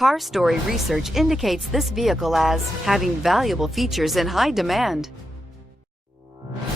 Car Story research indicates this vehicle as having valuable features in high demand.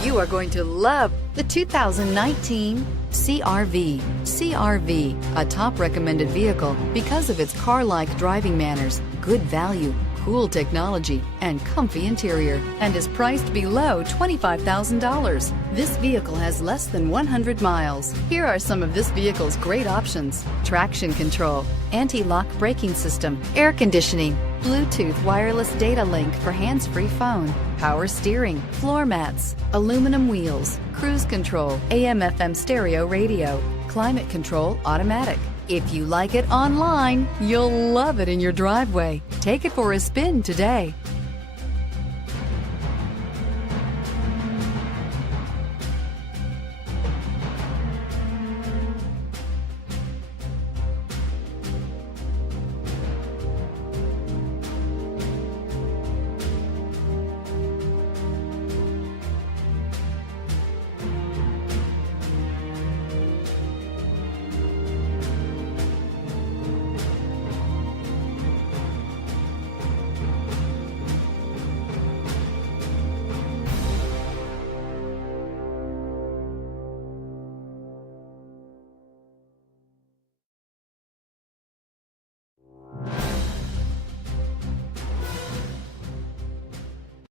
You are going to love the 2019 CR-V. CR-V, a top recommended vehicle because of its car-like driving manners, good value, cool technology, and comfy interior, and is priced below $25,000. This vehicle has less than 100 miles. Here are some of this vehicle's great options: traction control, anti-lock braking system, air conditioning, Bluetooth wireless data link for hands-free phone, power steering, floor mats, aluminum wheels, cruise control, AM/FM stereo radio, climate control automatic. If you like it online, you'll love it in your driveway. Take it for a spin today.